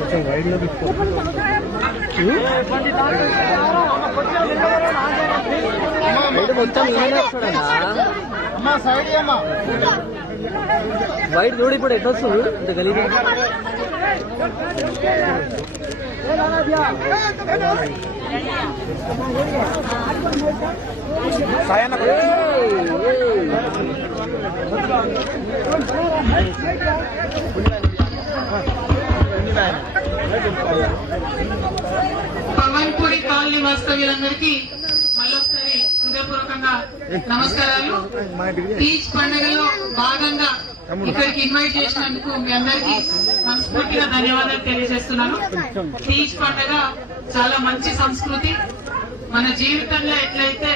కొంచెం వైడ్లో మొత్తం వైట్ చూడు ఇప్పుడు ఎట్లా వస్తుంది ఇంత గలీజ్ పవన్పూరి కాలనీ వాస్తవ్యులందరికీ మళ్ళొకసారి హృదయపూర్వకంగా నమస్కారాలు. తీజ్ పండుగలో భాగంగా ఇక్కడికి ఇన్వైట్ చేసినందుకు మీ అందరికీ మనస్ఫూర్తిగా ధన్యవాదాలు తెలియజేస్తున్నాను. తీజ్ పండుగ చాలా మంచి సంస్కృతి. మన జీవితంలో ఎట్లయితే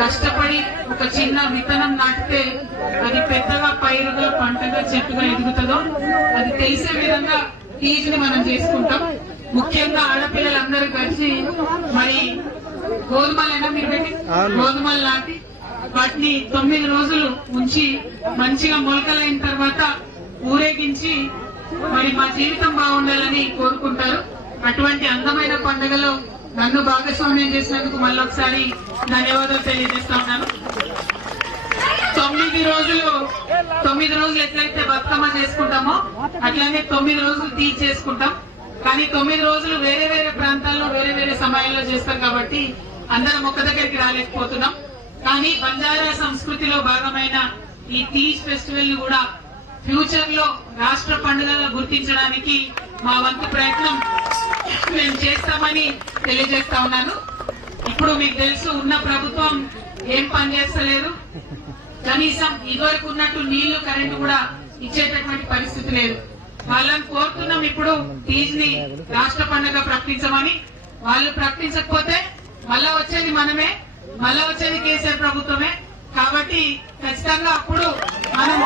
కష్టపడి ఒక చిన్న విత్తనం నాటితే అది పెద్దగా పైరుగా పంటగా చెట్టుగా ఎదుగుతుందో అది తెలిసే విధంగా తీజ్ ని మనం చేసుకుంటాం. ముఖ్యంగా ఆడపిల్లలందరూ కలిసి మరి గోధుమలైనా మీరు పెట్టి గోధుమలు నాటి వాటిని 9 రోజులు ఉంచి మంచిగా మొలకలైన తర్వాత ఊరేగించి మరి మా జీవితం బాగుండాలని కోరుకుంటారు. అటువంటి అందమైన పండుగలో నన్ను భాగస్వామ్యం చేసినందుకు మళ్ళొకసారి ధన్యవాదాలు తెలియజేస్తా ఉన్నాను. 9 రోజులు ఎట్లయితే బతుకమ్మ చేసుకుంటామో అట్లానే 9 రోజులు తీజ్ చేసుకుంటాం. కానీ 9 రోజులు వేరే వేరే ప్రాంతాల్లో వేరే వేరే సమయాల్లో చేస్తాం కాబట్టి అందరం ఒక్క దగ్గరికి రాలేకపోతున్నాం. కానీ బంజారా సంస్కృతిలో భాగమైన ఈ తీజ్ ఫెస్టివల్ ను కూడా ఫ్యూచర్ లో రాష్ట్ర పండుగగా గుర్తించడానికి మా వంతు ప్రయత్నం మేము చేస్తామని తెలియజేస్తా ఉన్నాను. ఇప్పుడు మీకు తెలుసు ఉన్న ప్రభుత్వం ఏం పని చేస్తలేదు. కనీసం ఇదివరకు ఉన్నట్టు నీళ్లు కరెంటు కూడా ఇచ్చేటటువంటి పరిస్థితి లేదు. వాళ్ళని కోరుతున్నాం ఇప్పుడు తీజ్ ని రాష్ట్ర పండుగ ప్రకటించమని. వాళ్ళు ప్రకటించకపోతే మళ్ళా వచ్చేది మనమే, మళ్ళా వచ్చేది కేసీఆర్ ప్రభుత్వమే. కాబట్టి ఖచ్చితంగా అప్పుడు మనం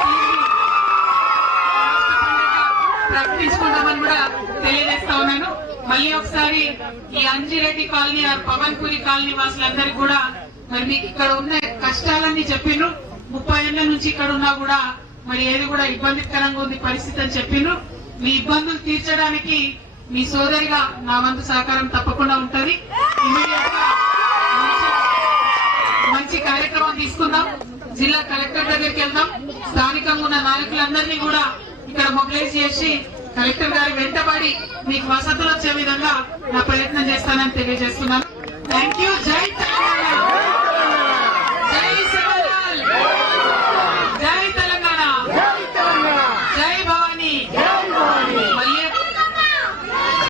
ప్రకటించుకుంటామని కూడా తెలియజేస్తా ఉన్నాను. మళ్ళీ ఒకసారి ఈ అంజిరెడ్డి కాలనీ పవన్పూరి కాలనీ వాసులందరికీ కూడా మరి మీకు ఇక్కడ ఉన్న కష్టాలన్నీ చెప్పిండ్రు. 30 ఏళ్ల నుంచి ఇక్కడ ఉన్నా కూడా మరి ఏది కూడా ఇబ్బందికరంగా ఉంది పరిస్థితి అని చెప్పిండ్రు. మీ ఇబ్బందులు తీర్చడానికి మీ సోదరిగా నా వంతు సహకారం తప్పకుండా ఉంటది. మంచి కార్యక్రమం తీసుకుందాం. జిల్లా కలెక్టర్ దగ్గరికి వెళ్దాం. స్థానికంగా ఉన్న నాయకులందరినీ కూడా ఇక్కడ మొబిలైజ్ చేసి కలెక్టర్ గారి వెంటబడి మీకు వసతులు వచ్చే విధంగా నా ప్రయత్నం చేస్తానని తెలియజేస్తున్నాను. Thank you. జై తెలంగాణ, జై శివలాల్, జై తెలంగాణ, జై భవానీ.